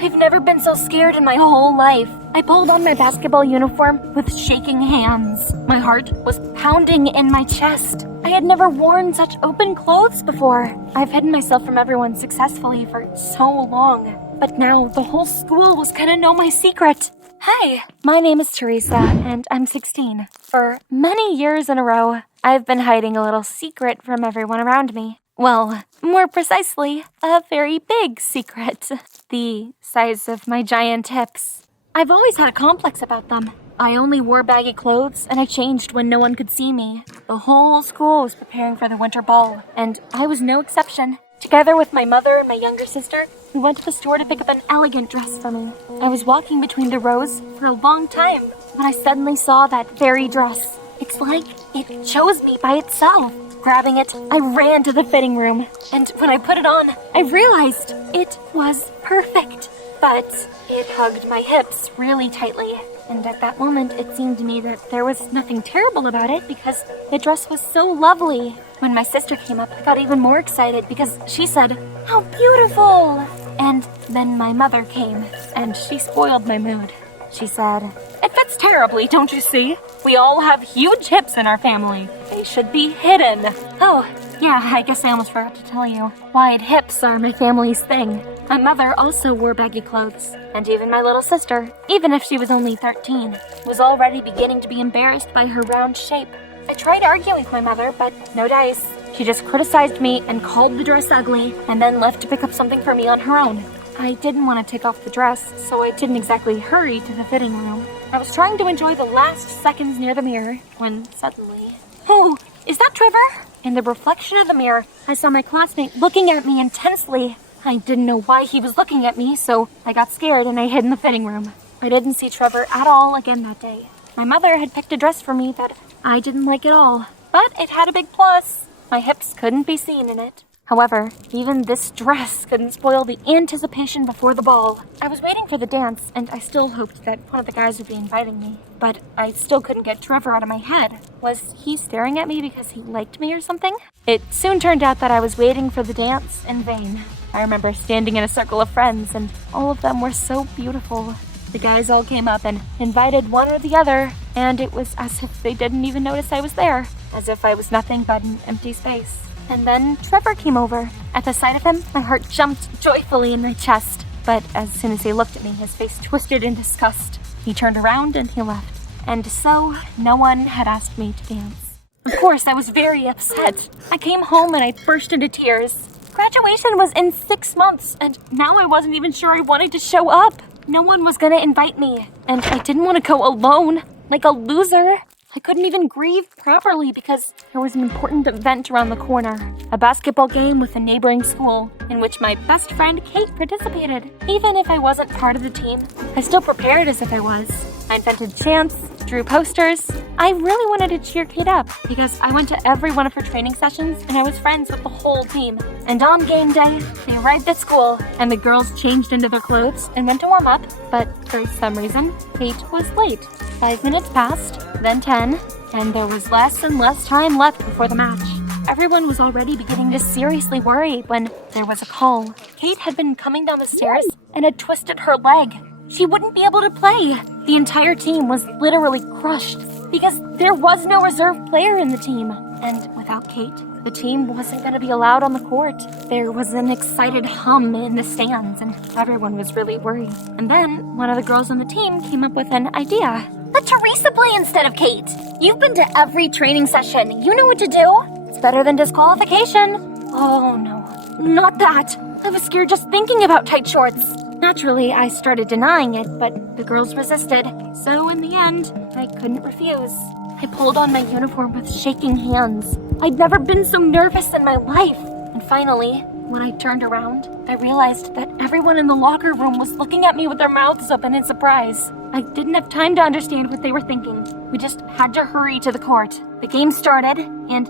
I've never been so scared in my whole life. I pulled on my basketball uniform with shaking hands. My heart was pounding in my chest. I had never worn such open clothes before. I've hidden myself from everyone successfully for so long. But now the whole school was gonna know my secret. Hi, my name is Teresa, and I'm 16. For many years in a row, I've been hiding a little secret from everyone around me. Well, more precisely, a very big secret. The size of my giant hips. I've always had a complex about them. I only wore baggy clothes, and I changed when no one could see me. The whole school was preparing for the winter ball, and I was no exception. Together with my mother and my younger sister, we went to the store to pick up an elegant dress for me. I was walking between the rows for a long time when I suddenly saw that very dress. It's like it chose me by itself. Grabbing it, I ran to the fitting room, and when I put it on, I realized it was perfect. But it hugged my hips really tightly, and at that moment it seemed to me that there was nothing terrible about it because the dress was so lovely. When my sister came up, I got even more excited because she said, "How beautiful!" And then my mother came, and she spoiled my mood. She said, "It fits terribly, don't you see? We all have huge hips in our family. They should be hidden." Oh, yeah, I guess I almost forgot to tell you. Wide hips are my family's thing. My mother also wore baggy clothes, and even my little sister, even if she was only 13, was already beginning to be embarrassed by her round shape. I tried arguing with my mother, but no dice. She just criticized me and called the dress ugly, and then left to pick up something for me on her own. I didn't want to take off the dress, so I didn't exactly hurry to the fitting room. I was trying to enjoy the last seconds near the mirror, when suddenly... Oh, is that Trevor? In the reflection of the mirror, I saw my classmate looking at me intensely. I didn't know why he was looking at me, so I got scared and I hid in the fitting room. I didn't see Trevor at all again that day. My mother had picked a dress for me that I didn't like at all, but it had a big plus. My hips couldn't be seen in it. However, even this dress couldn't spoil the anticipation before the ball. I was waiting for the dance, and I still hoped that one of the guys would be inviting me. But I still couldn't get Trevor out of my head. Was he staring at me because he liked me or something? It soon turned out that I was waiting for the dance in vain. I remember standing in a circle of friends, and all of them were so beautiful. The guys all came up and invited one or the other, and it was as if they didn't even notice I was there, as if I was nothing but an empty space. And then Trevor came over. At the sight of him, my heart jumped joyfully in my chest. But as soon as he looked at me, his face twisted in disgust. He turned around and he left. And so, no one had asked me to dance. Of course, I was very upset. I came home and I burst into tears. Graduation was in 6 months, and now I wasn't even sure I wanted to show up. No one was gonna invite me, and I didn't want to go alone, like a loser. I couldn't even grieve properly because there was an important event around the corner. A basketball game with a neighboring school in which my best friend Kate participated. Even if I wasn't part of the team, I still prepared as if I was. I invented chants, drew posters. I really wanted to cheer Kate up because I went to every one of her training sessions and I was friends with the whole team. And on game day, they arrived at school and the girls changed into their clothes and went to warm up. But for some reason, Kate was late. 5 minutes passed, then 10, and there was less and less time left before the match. Everyone was already beginning to seriously worry when there was a call. Kate had been coming down the stairs and had twisted her leg. She wouldn't be able to play. The entire team was literally crushed because there was no reserve player in the team. And without Kate, the team wasn't going to be allowed on the court. There was an excited hum in the stands and everyone was really worried. And then one of the girls on the team came up with an idea. Let Teresa play instead of Kate. You've been to every training session. You know what to do. It's better than disqualification. Oh no, not that. I was scared just thinking about tight shorts. Naturally, I started denying it, but the girls resisted. So in the end, I couldn't refuse. I pulled on my uniform with shaking hands. I'd never been so nervous in my life. And finally, when I turned around, I realized that everyone in the locker room was looking at me with their mouths open in surprise. I didn't have time to understand what they were thinking. We just had to hurry to the court. The game started, and,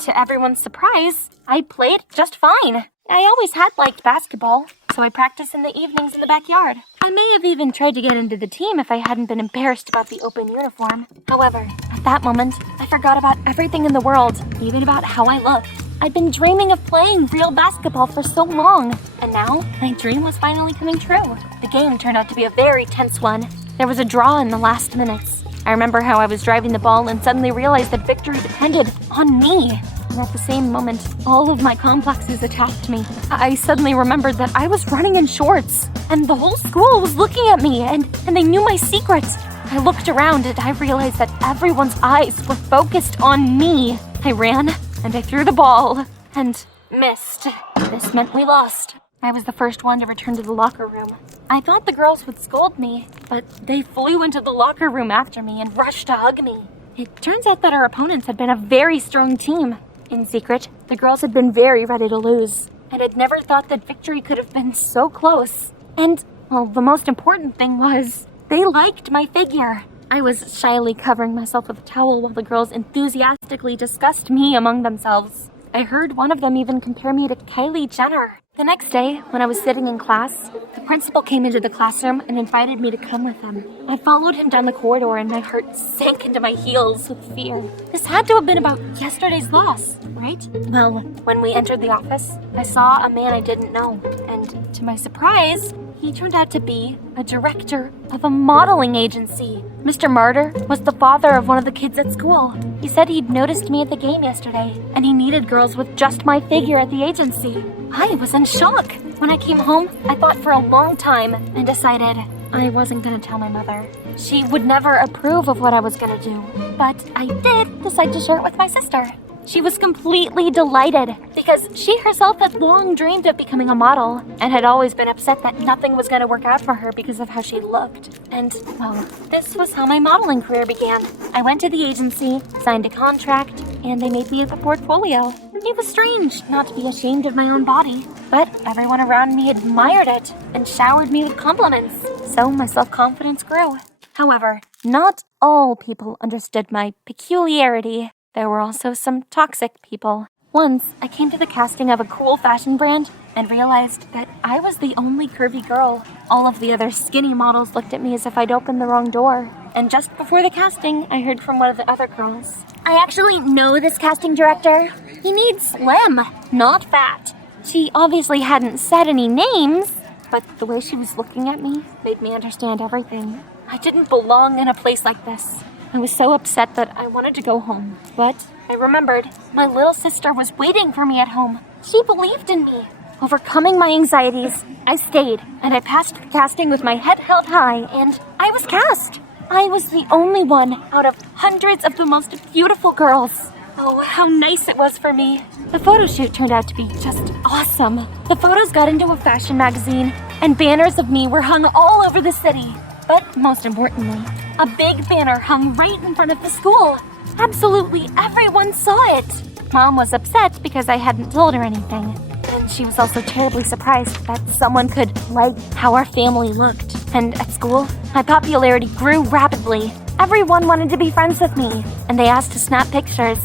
to everyone's surprise, I played just fine. I always had liked basketball, so I practiced in the evenings in the backyard. I may have even tried to get into the team if I hadn't been embarrassed about the open uniform. However, at that moment, I forgot about everything in the world, even about how I looked. I'd been dreaming of playing real basketball for so long, and now my dream was finally coming true. The game turned out to be a very tense one. There was a draw in the last minutes. I remember how I was driving the ball and suddenly realized that victory depended on me. And at the same moment, all of my complexes attacked me. I suddenly remembered that I was running in shorts, and the whole school was looking at me, and they knew my secrets. I looked around and I realized that everyone's eyes were focused on me. I ran and I threw the ball and missed. This meant we lost. I was the first one to return to the locker room. I thought the girls would scold me, but they flew into the locker room after me and rushed to hug me. It turns out that our opponents had been a very strong team. In secret, the girls had been very ready to lose, and had never thought that victory could have been so close. And, well, the most important thing was, they liked my figure. I was shyly covering myself with a towel while the girls enthusiastically discussed me among themselves. I heard one of them even compare me to Kylie Jenner. The next day, when I was sitting in class, the principal came into the classroom and invited me to come with him. I followed him down the corridor and my heart sank into my heels with fear. This had to have been about yesterday's loss, right? Well, when we entered the office, I saw a man I didn't know, and to my surprise, he turned out to be a director of a modeling agency. Mr. Martyr was the father of one of the kids at school. He said he'd noticed me at the game yesterday, and he needed girls with just my figure at the agency. I was in shock. When I came home, I thought for a long time and decided I wasn't going to tell my mother. She would never approve of what I was going to do, but I did decide to share it with my sister. She was completely delighted because she herself had long dreamed of becoming a model and had always been upset that nothing was going to work out for her because of how she looked. And, well, this was how my modeling career began. I went to the agency, signed a contract, and they made me a portfolio. It was strange not to be ashamed of my own body, but everyone around me admired it and showered me with compliments, so my self-confidence grew. However, not all people understood my peculiarity. There were also some toxic people. Once, I came to the casting of a cool fashion brand and realized that I was the only curvy girl. All of the other skinny models looked at me as if I'd opened the wrong door. And just before the casting, I heard from one of the other girls. I actually know this casting director. He needs slim, not fat. She obviously hadn't said any names, but the way she was looking at me made me understand everything. I didn't belong in a place like this. I was so upset that I wanted to go home, but I remembered my little sister was waiting for me at home. She believed in me. Overcoming my anxieties, I stayed, and I passed the casting with my head held high, and I was cast. I was the only one out of hundreds of the most beautiful girls. Oh, how nice it was for me. The photo shoot turned out to be just awesome. The photos got into a fashion magazine, and banners of me were hung all over the city. But most importantly, a big banner hung right in front of the school. Absolutely everyone saw it. Mom was upset because I hadn't told her anything. And she was also terribly surprised that someone could like how our family looked. And at school, my popularity grew rapidly. Everyone wanted to be friends with me, and they asked to snap pictures.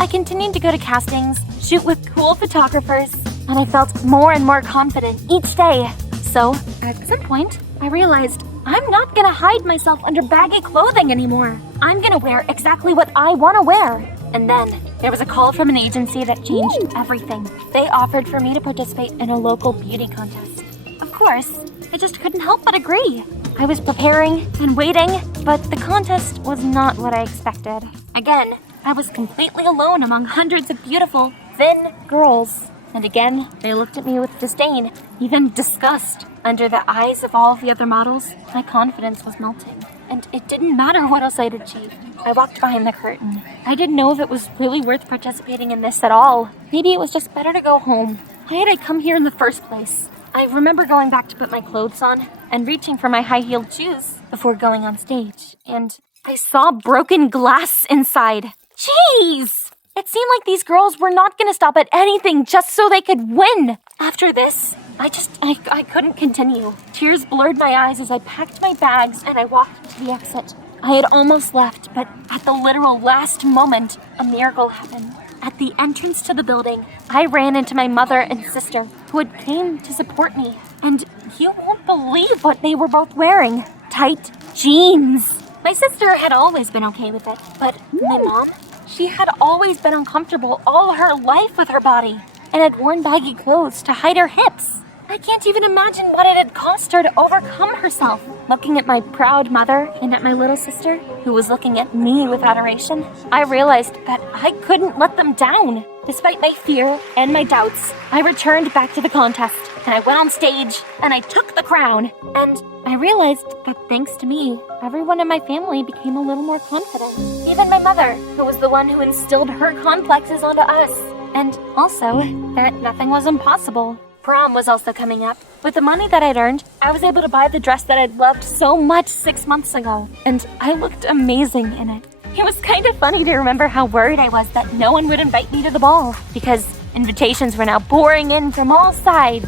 I continued to go to castings, shoot with cool photographers, and I felt more and more confident each day. So, at some point, I realized I'm not gonna hide myself under baggy clothing anymore. I'm gonna wear exactly what I wanna wear. And then, there was a call from an agency that changed everything. They offered for me to participate in a local beauty contest. Of course, I just couldn't help but agree. I was preparing and waiting, but the contest was not what I expected. Again, I was completely alone among hundreds of beautiful, thin girls. And again, they looked at me with disdain, even disgust. Under the eyes of all the other models, my confidence was melting. And it didn't matter what else I'd achieved. I walked behind the curtain. I didn't know if it was really worth participating in this at all. Maybe it was just better to go home. Why had I come here in the first place? I remember going back to put my clothes on and reaching for my high-heeled shoes before going on stage. And I saw broken glass inside. Jeez! It seemed like these girls were not going to stop at anything just so they could win. After this, I couldn't continue. Tears blurred my eyes as I packed my bags and I walked to the exit. I had almost left, but at the literal last moment, a miracle happened. At the entrance to the building, I ran into my mother and sister, who had came to support me. And you won't believe what they were both wearing. Tight jeans. My sister had always been okay with it, but my mom, She had always been uncomfortable all her life with her body and had worn baggy clothes to hide her hips. I can't even imagine what it had cost her to overcome herself. Looking at my proud mother and at my little sister, who was looking at me with adoration, I realized that I couldn't let them down. Despite my fear and my doubts, I returned back to the contest, and I went on stage, and I took the crown. And I realized that thanks to me, everyone in my family became a little more confident. Even my mother, who was the one who instilled her complexes onto us. And also, that nothing was impossible. Prom was also coming up. With the money that I'd earned, I was able to buy the dress that I'd loved so much 6 months ago, and I looked amazing in it. It was kind of funny to remember how worried I was that no one would invite me to the ball, because invitations were now pouring in from all sides.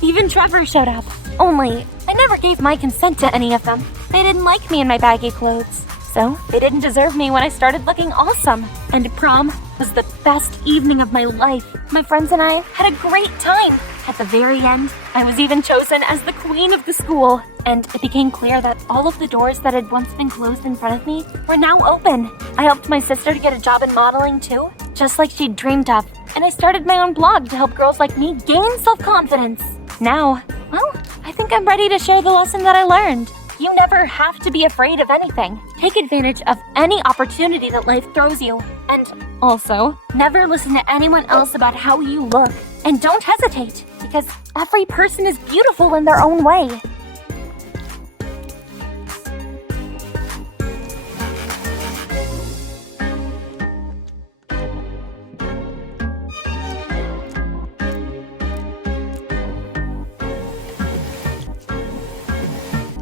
Even Trevor showed up. Only, I never gave my consent to any of them. They didn't like me in my baggy clothes, so they didn't deserve me when I started looking awesome. And prom was the best evening of my life. My friends and I had a great time. At the very end, I was even chosen as the queen of the school. And it became clear that all of the doors that had once been closed in front of me were now open. I helped my sister to get a job in modeling too, just like she'd dreamed of. And I started my own blog to help girls like me gain self-confidence. Now, well, I think I'm ready to share the lesson that I learned. You never have to be afraid of anything. Take advantage of any opportunity that life throws you. And also, never listen to anyone else about how you look. And don't hesitate, because every person is beautiful in their own way.